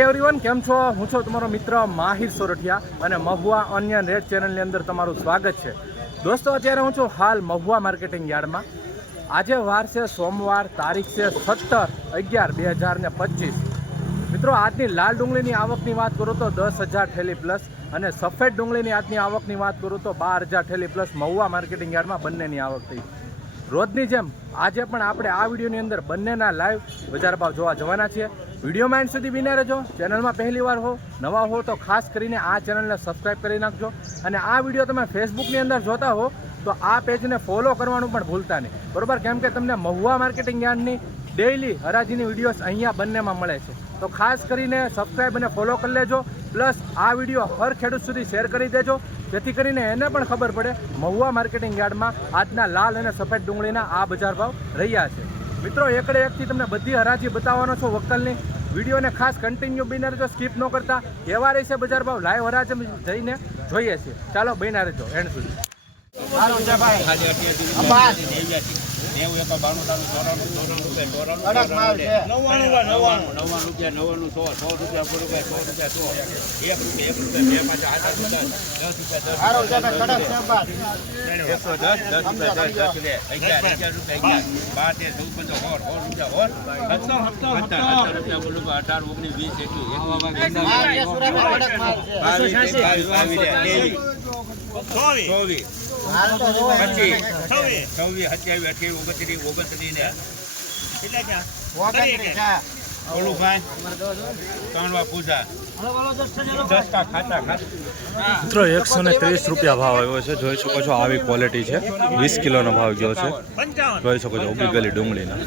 Everyone કેમ છો? હું છું તમારો મિત્ર માહિર સોરઠિયા અને મહુવા ઓનિયન રેડ ચેનલની અંદર તમારું સ્વાગત છે. દોસ્તો, અત્યારે હું છું હાલ મહુવા માર્કેટિંગ યાર્ડમાં. આજે વાર છે સોમવાર, તારીખ છે સત્તર અગિયાર બે હજાર ને પચીસ. મિત્રો, આજની લાલ ડુંગળીની આવકની વાત કરું તો દસ હજાર ઠેલી પ્લસ અને સફેદ ડુંગળીની આજની આવકની વાત કરું તો બાર હજાર ઠેલી પ્લસ મહુવા માર્કેટિંગ યાર્ડમાં બંનેની આવક થઈ. રોજની જેમ આજે પણ આપણે આ વિડીયોની અંદર બંનેના લાઈવ બજાર ભાવ જોવા જવાના છીએ. વિડીયોમાં એન્ડ સુધી બિના રહેજો. ચેનલમાં પહેલી વાર હો, નવા હો તો ખાસ કરીને આ ચેનલને સબસ્ક્રાઈબ કરી નાખજો. અને આ વીડિયો તમે ફેસબુકની અંદર જોતા હો, તો આ પેજને ફોલો કરવાનું પણ ભૂલતા નહીં. બરોબર? કેમ કે તમને મહુવા માર્કેટિંગ યાર્ડની ડેઇલી હરાજીની વિડીયોઝ અહીંયા બંનેમાં મળે છે. તો ખાસ કરીને સબસ્ક્રાઈબ અને ફોલો કરી લેજો. પ્લસ આ વીડિયો હર ખેડૂત સુધી શેર કરી દેજો. જેથી કરીને એને પણ ખબર પડે મહુવા માર્કેટિંગ યાર્ડમાં આજના લાલ અને સફેદ ડુંગળીના આ બજાર ભાવ રહ્યા છે. મિત્રો એકડે એકથી તમને બધી હરાજી બતાવવાનો છો વકલની વિડીયોને ખાસ કન્ટિન્યુ બિના રહેજો સ્કીપ ન કરતા એવા રહેશે બજાર ભાવ. લાઈવ હરાજ જઈને જોઈએ છીએ. ચાલો બિના રહેજો એન્ડ સુધી. નેવું એકા બાણું તારું ચોરાણું ચોરાણું રૂપિયા ચોરાણું. નવ્વાણું નવ્વાણું નવ્વાણું રૂપિયા નવ્વાણું સો સો રૂપિયા સો રૂપિયા સો રૂપિયા સો એક રૂપિયા એક રૂપિયા બે પાછા આઠ રૂપિયા દસ રૂપિયા દસ. એકસો રૂપિયા દસ દસ લે અગિયાર અગિયાર રૂપિયા અગિયાર બાર તેર ચૌદ પંદર સોળ સોળ રૂપિયા હોર સત્તર સત્તર સત્તર રૂપિયા બોલું અઢાર ઓગણીસ વીસ એટલું ચોવીસ. પચીસ. છવ્વીસ. છવ્વીસ સત્યાવીસ અઠ્યાવીસ ઓગણત્રીસ ને. ઓલું ભાઈ પૂજા. મિત્રો એકસો ને ત્રીસ રૂપિયા ભાવ આવ્યો છે. જોઈ શકો છો આવી ક્વોલિટી છે. વીસ કિલોનો ભાવ ગયો છે. જોઈ શકો છો ઉગી ગયેલી ડુંગળીના.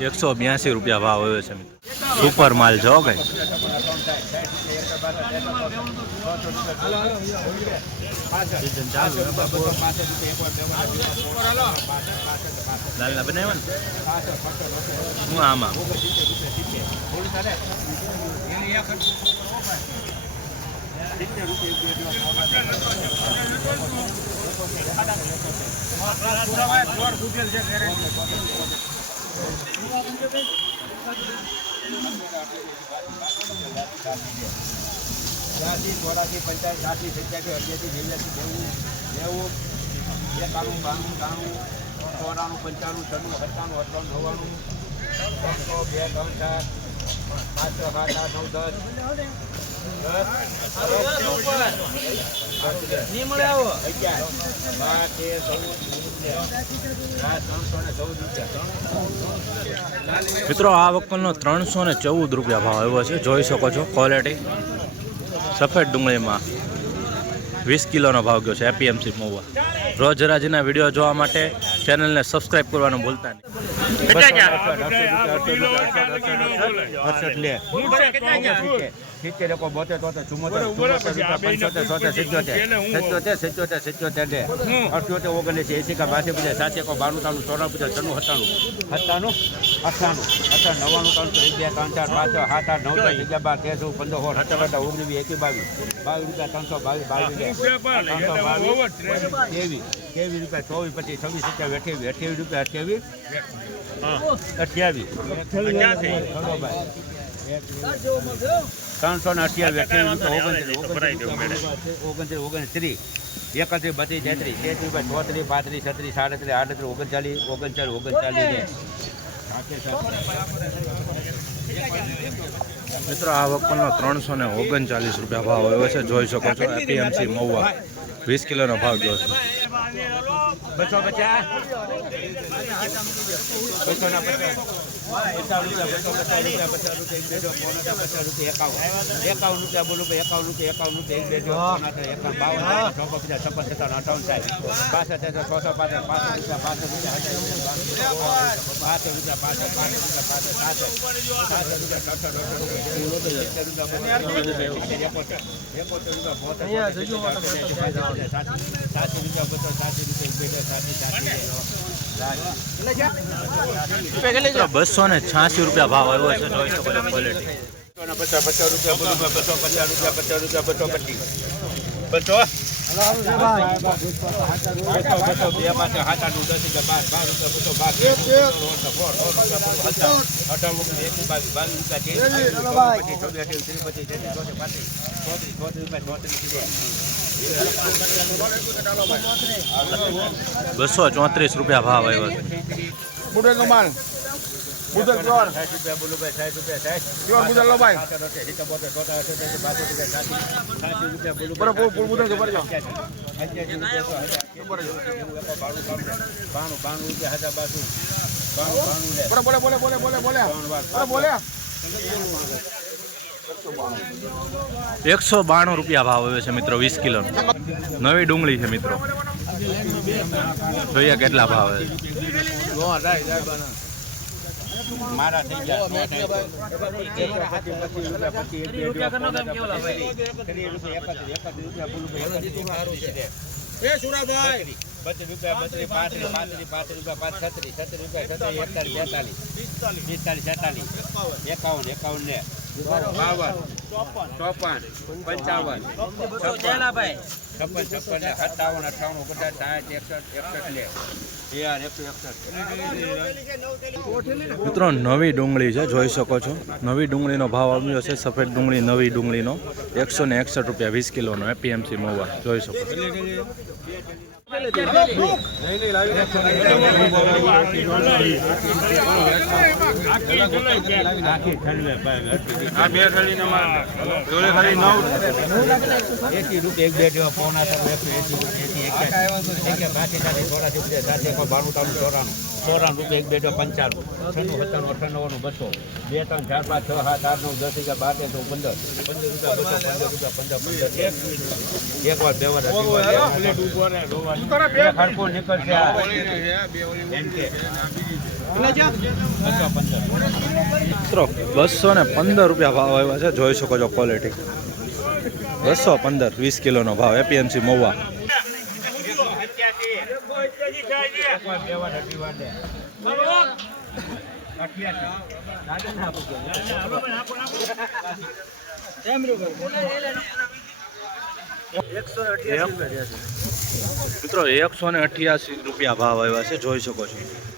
એકસો બ્યાસી રૂપિયા ભાવ આવ્યો છે સુપર માલ હો ભાઈ. લાલના બનાવ્યા ને? હું આમાં? ત્યાંસી ચોરાસી પંચાસી સાઠી સિત્યાસી અગિયાસી નેવ્યાસી નેવું નેવું એકાણું બાણું ત્રાણું ચોરાણું, પંચાણું, છન્નું, સત્તાણું અઠાણું નવ્વાણું ત્રણસો બે, ત્રણ ચાર મિત્રો, આ વખતનો ત્રણસો ને ચૌદ રૂપિયા ભાવ આવ્યો છે. જોઈ શકો છો ક્વોલિટી સફેદ ડુંગળીમાં વીસ કિલોનો ભાવ ગયો છે એપીએમસી મોવા. રોજ રાજીના વીડિયો જોવા માટે ચેનલને સબસ્ક્રાઈબ કરવાનું ભૂલતા નહીં. અડસઠ લે સિત્તેર એકો બોતેર તોતેર ચુમ્મોતેર ચુમ્મોતેર પંચોતેર સોતેર સિત્યોતેર સિત્યોતેર સિત્યોતેર સિત્યોતેર લે અઠ્યોતેર ઓગણીસ એસી કા બાસી પચાસ સાત એકો બાણું તાણું ચોરાણું પચાસ છન્નું સત્તાણું સત્તાણું અઠ્ઠાણું અઠ્ઠાણું નવ્વાણું ત્રણસો એક બે ત્રણ ચાર પાંચ સાત આઠ નવ દસ અગિયાર બાર તેર ચૌદ પંદર સોળ સત્તર અઢાર ઓગણીસ એકવીસ બાવીસ બાવીસ રૂપિયા ત્રણસો બાવીસ બાવીસ ત્રણસો બાવીસ ત્રેવીસ. ત્રેવીસ રૂપિયા ચોવીસ પચીસ છવ્વીસ સત્યાવીસ અઠ્યાવીસ અઠ્યાવીસ રૂપિયા અઠ્યાવીસ અઠ્યાવીસ. ત્રણસો ને અઠ્યાવીસ વ્યક્તિ ઓગણત્રીસ ઓગણત્રીસ ઓગણત્રીસ એકત્રીસ બત્રીસ તેત્રીસ તેત્રીસ ભાઈ ચોત્રીસ પાંત્રીસ છત્રીસ સાડત્રીસ આડત્રીસ ઓગણચાલીસ ઓગણચાલીસ ઓગણચાલીસ મિત્રો આ વખતનો ત્રણસો ને ઓગણચાલીસ રૂપિયા ભાવ આવ્યો છે. જોઈ શકો છો એપીએમસી મહુવા. વીસ કિલોનો ભાવ ગયો છે. બસો પચાસ? બસો ના પચાસ. પચાસ રૂપિયા પચાસ રૂપિયા એકાવન રૂપિયા બોલું ભાઈ એકાવન રૂપિયા એકાવન રૂપિયા એક પોણા એકાવન બાવન છસો પચાસ છપ્પન સત્તાવન અઠાવન સાહેબ પાસઠ છસો છસો પાસઠ પાસઠ રૂપિયા પાસઠ રૂપિયા હજાર પાસઠ રૂપિયા પાસઠ પાસઠ રૂપિયા પાસઠ રૂપિયા રૂપિયા સિત્તેર રૂપિયા એકોતેર રૂપિયા બસો બસો ને છ્યાસી રૂપિયા ભાવ આવ્યો છે જોઈ શકો ક્વોલિટી બસો પચાસ રૂપિયા પચાસ રૂપિયા બસો પચીસ બસો બસો બસો રૂપિયા બસો પચીસ ત્રીસ ચોત્રીસ રૂપિયા બસો ચોત્રીસ રૂપિયા ભાવ આવ્યો છે. બુડેલનો માલ. બુડેલ પ્યોર રૂપિયા બોલું ભાઈ સાઠ રૂપિયા સાઠ પ્યોર ભાઈ. સાતર અઠે, સિત્તેર, બોતેર, ચોતેર, અઠ્યોતેર, બાસઠ રૂપિયા સાઠી સાઠી રૂપિયા બોલું બરાબર બુડેલ બુડેલ ખબર બાણું, બાણું, રૂપિયા હજાર બાસુ બાણું બાણું બોલે બોલે બોલે બોલે. બોલે બોલે બોલે. એકસો બાણું રૂપિયા ભાવ આવ્યો છે મિત્રો, વીસ કિલો. નવી ડુંગળી છે મિત્રો. જોઈએ કેટલા ભાવ આવે. મારા થઈ ગયા. એકાવન એકાવન ને બાવન ચોપન પંચાવન છપ્પન છપ્પન ને સત્તાવન અઠાવન ઓગણસાઠ સાઠ એકસઠ એકસઠ લે. મિત્રો નવી ડુંગળી છે જોઈ શકો છો. નવી ડુંગળીનો ભાવ આવ્યો છે સફેદ ડુંગળી નવી ડુંગળીનો એકસો ને એકસઠ રૂપિયા વીસ કિલોનો એપીએમસી મોવા. જોઈ શકો છો. એસી રૂપિયા એક બે જેવા ફોન આતા એકસો એસી રૂપિયા એસી એક બાકી ચાલીસ ચોરાસી રૂપિયા સાથે કોઈ બાણું તાણું ચોરાણું ચોરાણું રૂપિયા એક બે જો પંચાણું છન્નું સત્તાણું અઠાણું બસો બે ત્રણ ચાર પાંચ છ સાત આઠ નવ દસ હજાર બાર તેર પંદર પંદર રૂપિયા બસો પંદર રૂપિયા પંદર પંદર એક વાર બે વાર ખડકો નીકળશે મિત્રો બસો ને પંદર રૂપિયા ભાવ આવ્યા છે. જોઈ શકો છો ક્વોલિટી બસો પંદર વીસ કિલોનો ભાવ એપીએમસી મોવા એકવાર બે વાર અઢી વાર લે. અઠ્યાસી. મિત્રો એકસો ને અઠ્યાસી રૂપિયા ભાવ આવ્યા છે જોઈ શકો છો.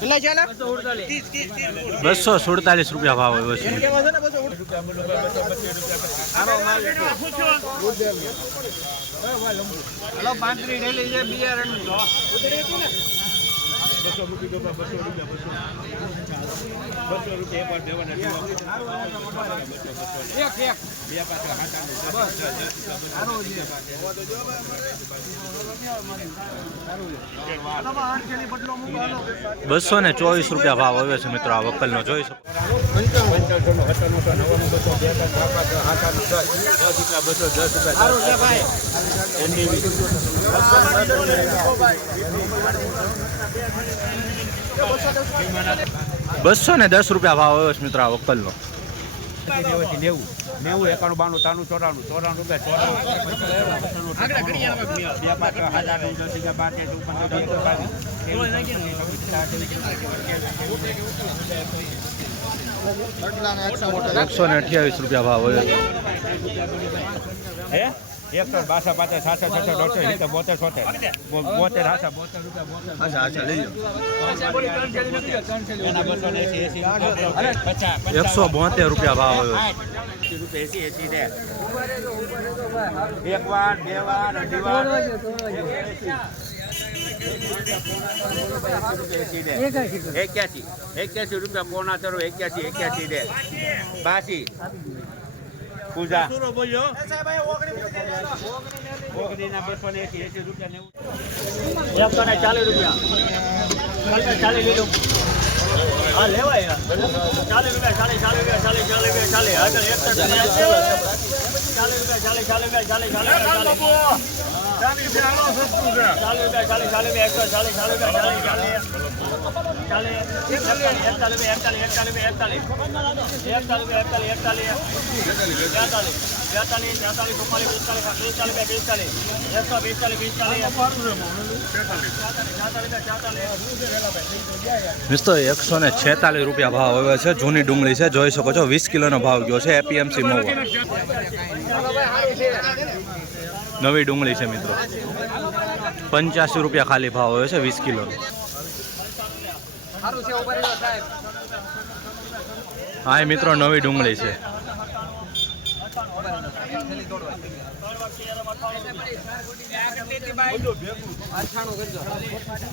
છે. એકાસી, બાસી, સુડતાલીસ, રૂપિયા ભાવ આવ્યો છે. એક એક. બે. બસો ને ચોવીસ રૂપિયા ભાવ આવ્યો છે મિત્રો આ વકલનો જોઈ શકો બસો, ને દસ રૂપિયા ભાવ આવ્યો છે મિત્રો આ વકલનો નેવું નેવું એકાણું બાણું ત્રાણું ચોરાણું ચોરાણું રૂપિયા એકસો ને અઠ્યાવીસ રૂપિયા ભાવ છે હે એકસો બાસા પાછા સાતસો છસો દોઢસો સિત્તેર બોતેર સોતેર. બોતેર હાસા બોતેર રૂપિયા એકસો બોતેર રૂપિયા ભાવ એક વાર બે વાર અઢી વાર. એક્યાસી એક્યાસી રૂપિયા પોણા તરો એક્યાસી એક્યાસી દે. બાસી. પૂજા. ચાલીસ રૂપિયા. ચાલીસ લીધું. હા લેવાય ચાલીસ રૂપિયા ચાલીસ ચાલીસ રૂપિયા ચાલીસ ચાલીસ રૂપિયા ચાલીસ. આગળ એકસઠ ચાલીસ રૂપિયા ચાલીસ ચાલીસ રૂપિયા ચાલીસ ચાલીસ રૂપિયા ચાલીસ. ચાલીસ એકસો ને છેતાલીસ રૂપિયા ભાવ આવ્યો છે. જૂની ડુંગળી છે. જોઈ શકો છો, વીસ કિલોનો ભાવ ગયો છે. એપીએમસી મહુવા નવી ડુંગળી છે મિત્રો. પંચ્યાસી રૂપિયા ખાલી ભાવ આવ્યો છે વીસ કિલોનો હા એ મિત્રો નવી ડુંગળી છે.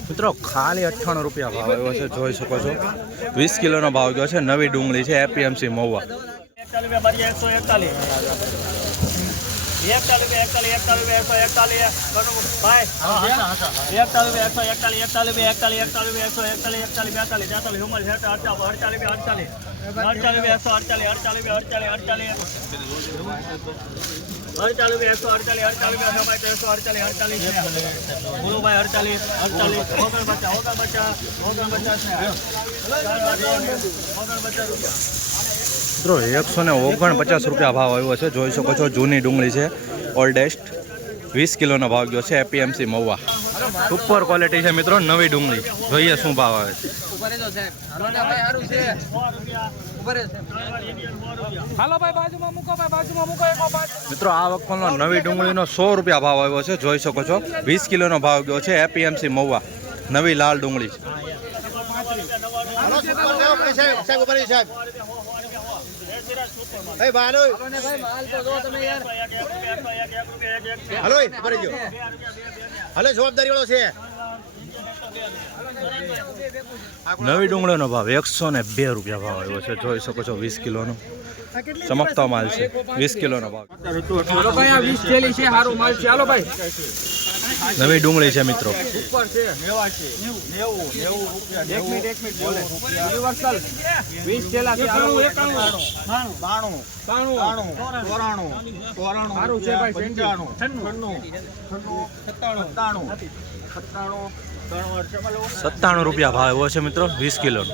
મિત્રો ખાલી અઠ્ઠાણું રૂપિયા ભાવ આવ્યો છે જોઈ શકો છો. વીસ કિલોનો ભાવ ગયો છે નવી ડુંગળી છે એપીએમસી મહુવા. ઓગણ પચાસ ઓગણ પચાસ ઓગણ પચાસ રૂપિયા. મિત્રો એકસો ને ઓગણપચાસ રૂપિયા ભાવ આવ્યો છે. જોઈ શકો છો જૂની ડુંગળી છે. ઓલ્ડેસ્ટ વીસ કિલોનો ભાવ ગયો છે એપીએમસી મહુવા. સુપર ક્વોલિટી છે મિત્રો નવી ડુંગળી. જોઈએ શું ભાવ આવે છે. મિત્રો આ વખતનો નવી ડુંગળીનો સો રૂપિયા ભાવ આવ્યો છે. જોઈ શકો છો વીસ કિલોનો ભાવ ગયો છે એપીએમસી મહુવા. નવી લાલ ડુંગળી છે. ભાઈ હલો. ઉપર જો હાલો જવાબદારી વાળો છે. નવી ડુંગળીનો ભાવ એકસો ને બે રૂપિયા ભાવ આવ્યો છે. જોઈ શકો છો વીસ કિલોનો. ચમકતો માલ છે. વીસ કિલોનો ભાવ. વીસ થેલી છે સારો માલ છે. હાલો ભાઈ. નવી ડુંગળી છે, મિત્રો ઉપર છે એક મિનિટ એક મિનિટ બોલે યુનિવર્સલ વીસ થેલા બાણું બાણું ચોરાણું ચોરાણું સારું છે ભાઈ. પંચાણું છન્નું સત્તાણું સત્તાણું સત્તાણું સત્તાણું રૂપિયા ભાવ એવો છે, મિત્રો, વીસ કિલોનો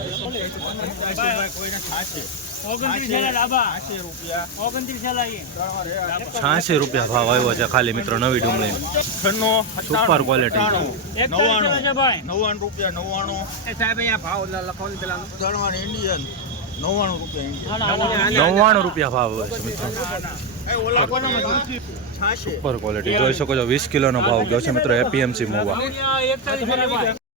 છ્યાસી રૂપિયા ભાવ આવ્યો છે ખાલી મિત્રો નવી ડુંગળી. સુપર ક્વોલિટી નવ્વાણું. રૂપિયા નવ્વાણું. સાહેબ અહીંયા ભાવ લખવાનું પેલા. ત્રણ ઇન્ડિયન નવ્વાણું રૂપિયા નવ્વાણું. રૂપિયા ભાવ આવ્યો છે મિત્રો. એ ઓલા કોના છાશે સુપર ક્વોલિટી જોઈ શકો છો વીસ કિલોનો ભાવ ગયો છે મિત્રો એપીએમસી મોવા.